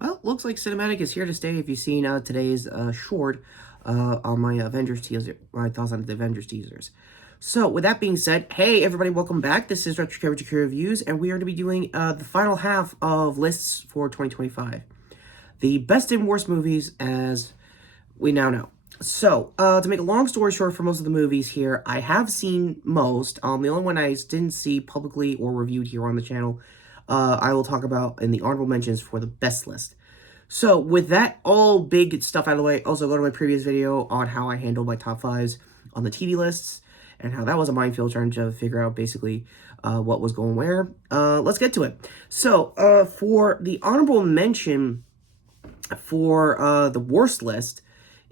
Well, looks like cinematic is here to stay. If you've seen today's short on my Avengers teaser, my thoughts on the Avengers teasers. So, with that being said, hey everybody, welcome back. This is Retrokid Reviews, and we are going to be doing the final half of lists for 2025. The best and worst movies as we now know. So, to make a long story short for most of the movies here, I have seen most. The only one I didn't see publicly or reviewed here on the channel, I will talk about in the honorable mentions for the best list. So, with that all big stuff out of the way, also go to my previous video on how I handled my top fives on the TV lists and how that was a minefield trying to figure out basically what was going where. Let's get to it. So, for the honorable mention for the worst list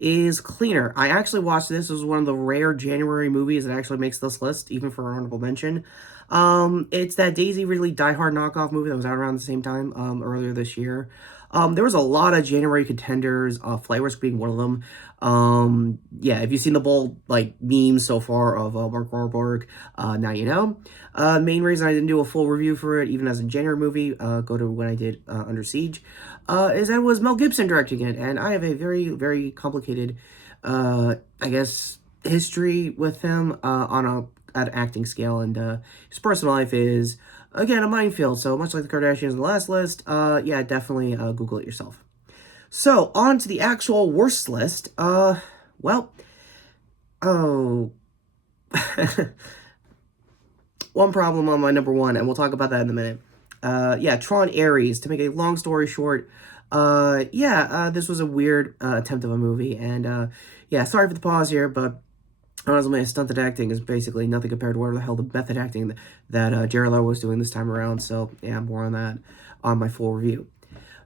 is Cleaner. I actually watched this. This was one of the rare January movies that actually makes this list, even for honorable mention. It's that Daisy Ridley Die Hard knockoff movie that was out around the same time earlier this year. There was a lot of January contenders, Flight Risk being one of them. Yeah, if you've seen the bold, like, memes so far of Mark Wahlberg, now you know. Main reason I didn't do a full review for it, even as a January movie, go to when I did Under Siege, is that it was Mel Gibson directing it, and I have a very, very complicated, I guess, history with him on an acting scale, and his personal life is, again, a minefield. So much like the Kardashians in the last list, yeah, definitely Google it yourself. So, on to the actual worst list. Well, oh, one problem on my number one, and we'll talk about that in a minute. Yeah, Tron Ares. To make a long story short, this was a weird attempt of a movie, and yeah, sorry for the pause here, but honestly, stunted acting is basically nothing compared to whatever the hell the method acting that Jared Leto was doing this time around. So yeah, more on that on my full review.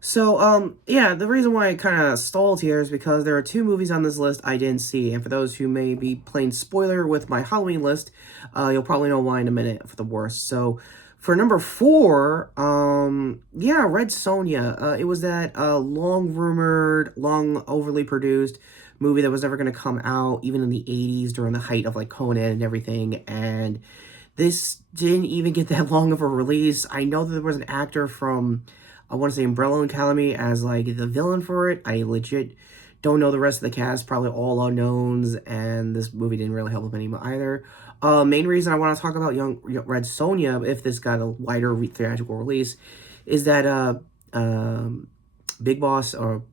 So, yeah, the reason why I kind of stalled here is because there are two movies on this list I didn't see, and for those who may be playing spoiler with my Halloween list, you'll probably know why in a minute for the worst. So, for number 4, yeah, Red Sonja. It was that long-rumored, long overly produced movie that was never going to come out, even in the 80s during the height of, like, Conan and everything, and this didn't even get that long of a release. I know that there was an actor from, I want to say, Umbrella Academy as, like, the villain for it. I legit don't know the rest of the cast, probably all unknowns, and this movie didn't really help with any either. Main reason I want to talk about Young Red Sonja, if this got a wider theatrical release, is that Big Boss, or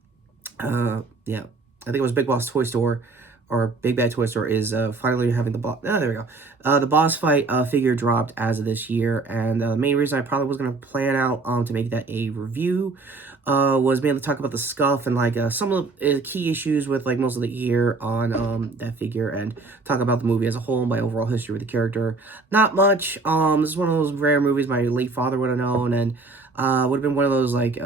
yeah, I think it was Big Boss Toy Store, or Big Bad Toy Store, is finally having the boss. Oh, there we go. The boss fight figure dropped as of this year, and the main reason I probably was going to plan out to make that a review was mainly to talk about the scuff and, like, some of the key issues with, like, most of the year on that figure, and talk about the movie as a whole and my overall history with the character. Not much. This is one of those rare movies my late father would have known, and would have been one of those, like,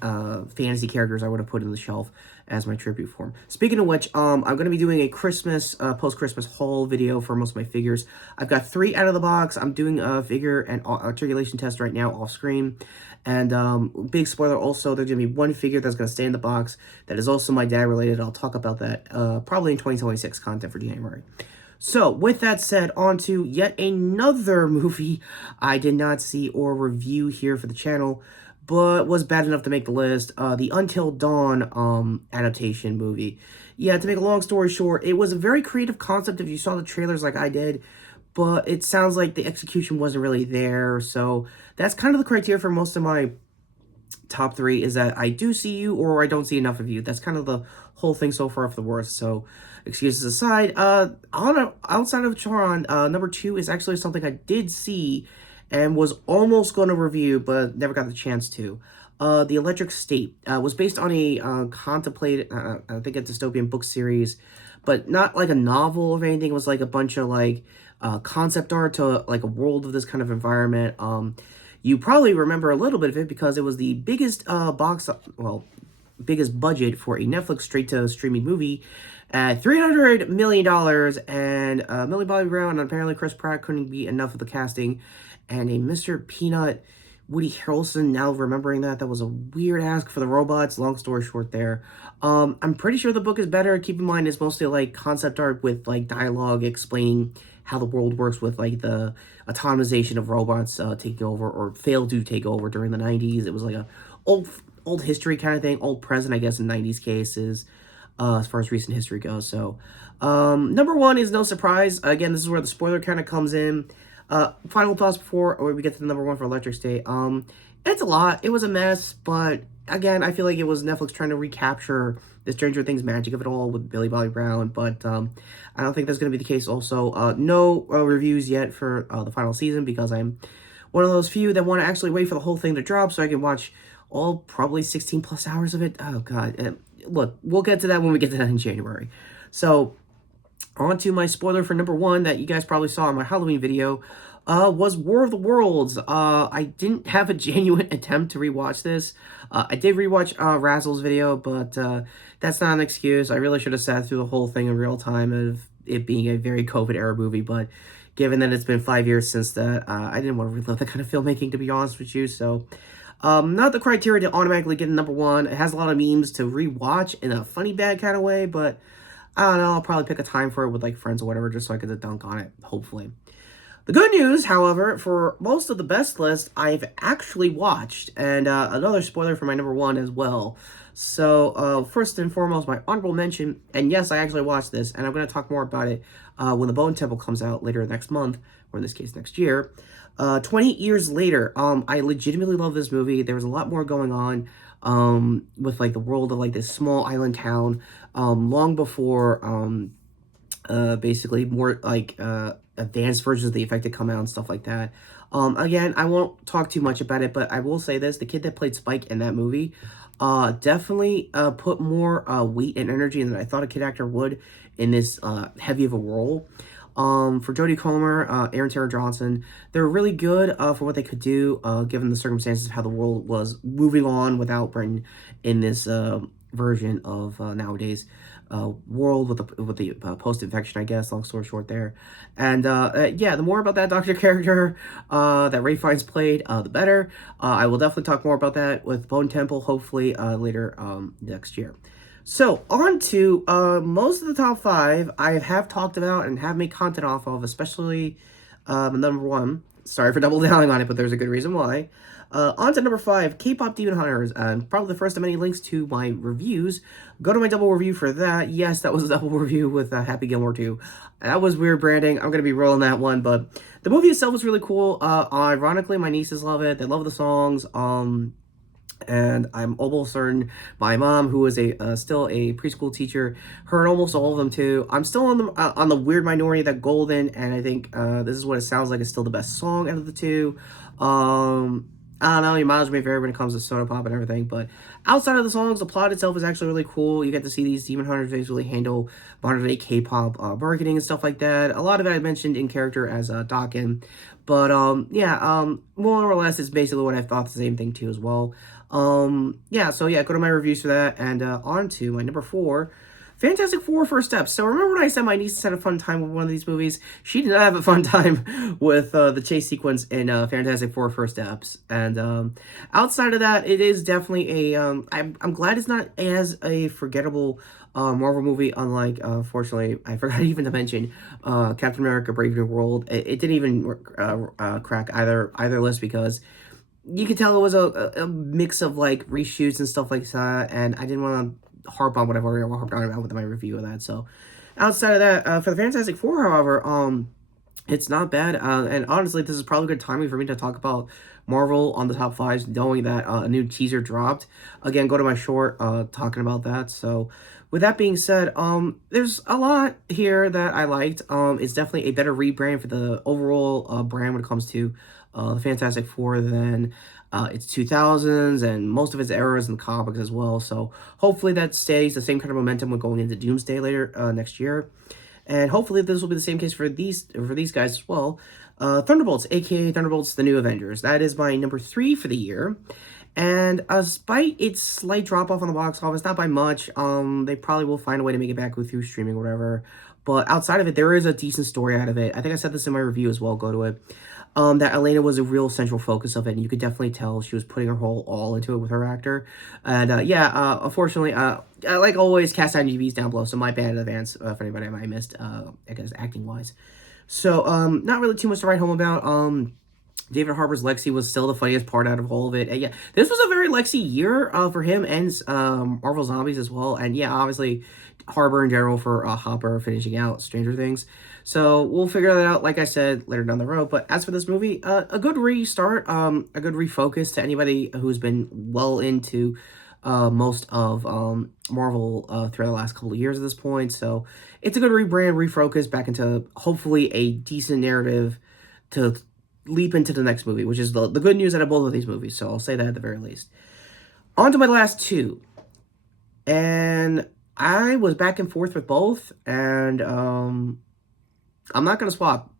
fantasy characters I would have put in the shelf as my tribute for him. Speaking of which, I'm going to be doing a Christmas, post-Christmas haul video for most of my figures. I've got 3 out of the box. I'm doing a figure and articulation test right now off screen. And big spoiler also, there's going to be one figure that's going to stay in the box that is also my dad related. I'll talk about that probably in 2026 content for January. So, with that said, on to yet another movie I did not see or review here for the channel, but was bad enough to make the list, the Until Dawn adaptation movie. Yeah, to make a long story short, it was a very creative concept if you saw the trailers like I did, but it sounds like the execution wasn't really there, so that's kind of the criteria for most of my top 3, is that I do see you or I don't see enough of you. That's kind of the whole thing so far for the worst, so excuses aside, outside of Tron, number 2 is actually something I did see and was almost going to review, but never got the chance to. The Electric State was based on a contemplated, I think a dystopian book series, but not like a novel or anything. It was like a bunch of, like, concept art to, like, a world of this kind of environment. You probably remember a little bit of it because it was the biggest biggest budget for a Netflix straight-to-streaming movie at $300 million, and Millie Bobby Brown and apparently Chris Pratt couldn't be enough of the casting, and a Mr. Peanut, Woody Harrelson. Now remembering that was a weird ask for the robots. Long story short there. I'm pretty sure the book is better. Keep in mind, it's mostly, like, concept art with, like, dialogue explaining how the world works with, like, the automation of robots taking over or failed to take over during the 90s. It was like a old history kind of thing, old present, I guess, in 90s cases, as far as recent history goes. So, number one is no surprise. Again, this is where the spoiler kind of comes in. Final thoughts before we get to the number one for Electric State. It's a lot. It was a mess, but again, I feel like it was Netflix trying to recapture the Stranger Things magic of it all with Billy Bobby Brown, but I don't think that's going to be the case also. No reviews yet for the final season because I'm one of those few that want to actually wait for the whole thing to drop so I can watch all probably 16 plus hours of it. Oh, God. Look, we'll get to that when we get to that in January. So, on to my spoiler for number one that you guys probably saw in my Halloween video. Was War of the Worlds. I didn't have a genuine attempt to rewatch this. I did rewatch Razzle's video, but that's not an excuse. I really should have sat through the whole thing in real time of it being a very COVID-era movie, but given that it's been 5 years since that, I didn't want to relive that kind of filmmaking, to be honest with you, so... not the criteria to automatically get a number one. It has a lot of memes to rewatch in a funny bad kind of way, but I don't know, I'll probably pick a time for it with like friends or whatever just so I get dunk on it, hopefully. The good news, however, for most of the best list, I've actually watched, and another spoiler for my number one as well. So, first and foremost, my honorable mention, and yes, I actually watched this, and I'm going to talk more about it when The Bone Temple comes out later next month, or in this case, next year. 20 years later, I legitimately love this movie. There was a lot more going on with, like, the world of, like, this small island town long before, basically, more, like, advanced versions of the effect to come out and stuff like that. Again, I won't talk too much about it, but I will say this. The kid that played Spike in that movie definitely put more weight and energy than I thought a kid actor would in this heavy of a role. For Jodie Comer, Aaron Taylor Johnson, they're really good for what they could do, given the circumstances of how the world was moving on without Britain in this version of nowadays world with the post-infection, I guess, long story short there. And yeah, the more about that Doctor character that Ray Fiennes played, the better. I will definitely talk more about that with Bone Temple, hopefully later next year. So, on to most of the top five I have talked about and have made content off of, especially number one. Sorry for double downing on it, but there's a good reason why. On to number five, K-Pop Demon Hunters, and probably the first of many links to my reviews. Go to my double review for that. Yes, that was a double review with Happy Gilmore 2. That was weird branding. I'm going to be rolling that one, but the movie itself was really cool. Ironically, my nieces love it. They love the songs. And I'm almost certain my mom, who is still a preschool teacher, heard almost all of them too. I'm still on the weird minority that Golden, and I think this is what it sounds like is still the best song out of the two. I don't know, your mileage may vary when it comes to soda pop and everything, but outside of the songs, the plot itself is actually really cool. You get to see these Demon Hunters basically handle modern day K-pop marketing and stuff like that. A lot of it I mentioned in character as Dakin, but yeah, more or less it's basically what I thought the same thing too as well. Yeah, so yeah, go to my reviews for that, and on to my number four, Fantastic Four First Steps. So remember when I said my niece had a fun time with one of these movies? She did not have a fun time with the chase sequence in Fantastic Four First Steps. And outside of that, it is definitely a... I'm glad it's not as a forgettable Marvel movie, unlike, fortunately, I forgot even to mention Captain America Brave New World. It didn't even crack either list because... you could tell it was a mix of, like, reshoots and stuff like that, and I didn't want to harp on what I've already harped on about with my review of that. So, outside of that, for the Fantastic Four, however, it's not bad, and honestly, this is probably good timing for me to talk about Marvel on the top fives, knowing that a new teaser dropped. Again, go to my short talking about that. So, with that being said, there's a lot here that I liked. It's definitely a better rebrand for the overall brand when it comes to the Fantastic Four than its 2000s and most of its eras in the comics as well. So hopefully that stays the same kind of momentum when going into Doomsday later next year. And hopefully this will be the same case for these guys as well. Thunderbolts, aka Thunderbolts, the New Avengers. That is my number 3 for the year. And despite its slight drop-off on the box office, not by much, they probably will find a way to make it back through streaming or whatever. But outside of it, there is a decent story out of it. I think I said this in my review as well, go to it. That Elena was a real central focus of it, and you could definitely tell she was putting her whole all into it with her actor. And yeah, unfortunately, like always, cast IMDb's down below, so my bad in advance for anybody I might have missed, I guess, acting-wise. So, not really too much to write home about. David Harbour's Lexi was still the funniest part out of all of it. And yeah, this was a very Lexi year for him and Marvel Zombies as well. And yeah, obviously Harbour in general for Hopper finishing out Stranger Things. So we'll figure that out, like I said, later down the road. But as for this movie, a good restart, a good refocus to anybody who's been well into most of Marvel throughout the last couple of years at this point. So it's a good rebrand, refocus back into hopefully a decent narrative to leap into the next movie, which is the good news out of both of these movies. So I'll say that at the very least. On to my last two. And I was back and forth with both, and I'm not going to swap.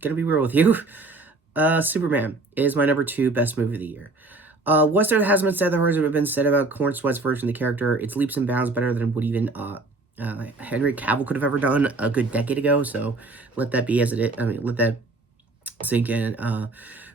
Gonna be real with you. Superman is my number 2 best movie of the year. What's there that hasn't been said that has been said about Corn Sweat's version of the character? It's leaps and bounds better than what even Henry Cavill could have ever done a good decade ago. So let that be as it is. I mean, let that sink in.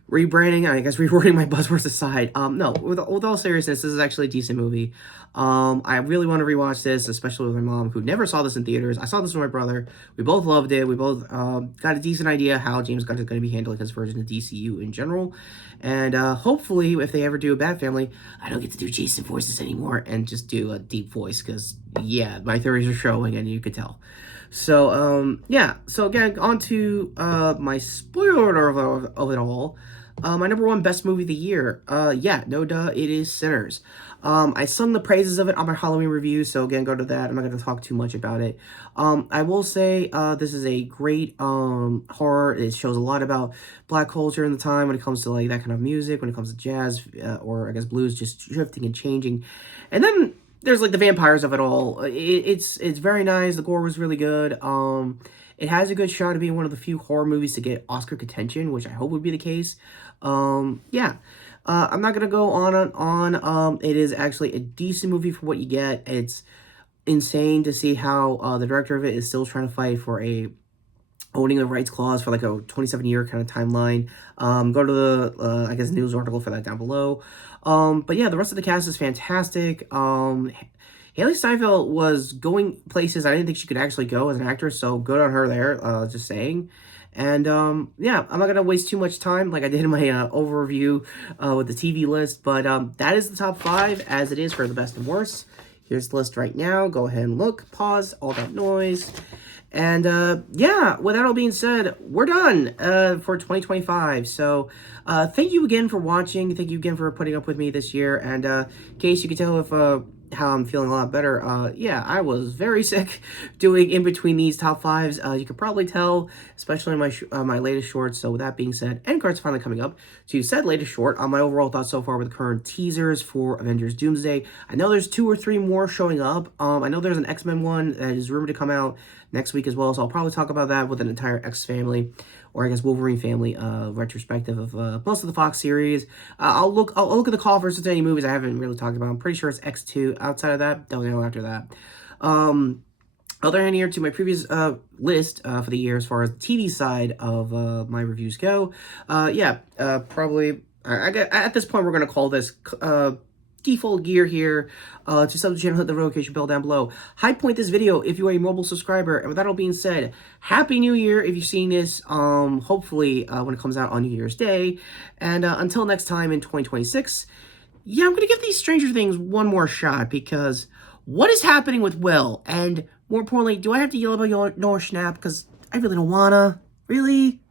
Rebranding, I guess rewording my buzzwords aside. No, with all seriousness, this is actually a decent movie. I really want to rewatch this, especially with my mom, who never saw this in theaters. I saw this with my brother. We both loved it. We both got a decent idea how James Gunn is going to be handling his version of DCU in general. And hopefully, if they ever do a Bat Family, I don't get to do Jason voices anymore and just do a deep voice, because, yeah, my theories are showing, and you could tell. So, yeah. So, again, on to my spoiler order of it all. My number 1 best movie of the year. Yeah, no duh, it is Sinners. I sung the praises of it on my Halloween review, so again, go to that. I'm not going to talk too much about it. I will say this is a great horror. It shows a lot about Black culture in the time when it comes to like that kind of music, when it comes to jazz, or I guess blues, just shifting and changing. And then there's like the vampires of it all. It's very nice. The gore was really good. It has a good shot of being one of the few horror movies to get Oscar contention, which I hope would be the case. Yeah. I'm not gonna go on and on. It is actually a decent movie for what you get. It's insane to see how the director of it is still trying to fight for a owning the rights clause for like a 27-year kind of timeline. Go to the I guess news article for that down below. But yeah, the rest of the cast is fantastic. Haley Steinfeld was going places I didn't think she could actually go as an actress, so good on her there, just saying. And, yeah, I'm not going to waste too much time like I did in my overview with the TV list, but that is the top 5 as it is for the best and worst. Here's the list right now. Go ahead and look, pause, all that noise. And, yeah, with that all being said, we're done for 2025. So, thank you again for watching. Thank you again for putting up with me this year. And in case you can tell if how I'm feeling a lot better, yeah, I was very sick doing in between these top 5s. You could probably tell, especially in my latest shorts. So with that being said, end cards finally coming up to said latest short on my overall thoughts so far with the current teasers for Avengers Doomsday. I know there's 2 or 3 more showing up. I know there's an X-Men one that is rumored to come out next week as well, so I'll probably talk about that with an entire X family, or I guess Wolverine family retrospective of most of the Fox series. I'll look at the call versus any movies I haven't really talked about. I'm pretty sure it's X2. Outside of that, don't know after that. Other hand here to my previous list for the year as far as the TV side of my reviews go. Yeah, probably. At this point, we're gonna call this default gear here. To sub the channel, hit the notification bell down below. High point this video if you are a mobile subscriber. And with that all being said, Happy New Year if you're seeing this, hopefully when it comes out on New Year's Day. And until next time in 2026, yeah, I'm going to give these Stranger Things one more shot, because what is happening with Will? And more importantly, do I have to yell about your Snap? Because I really don't wanna. Really?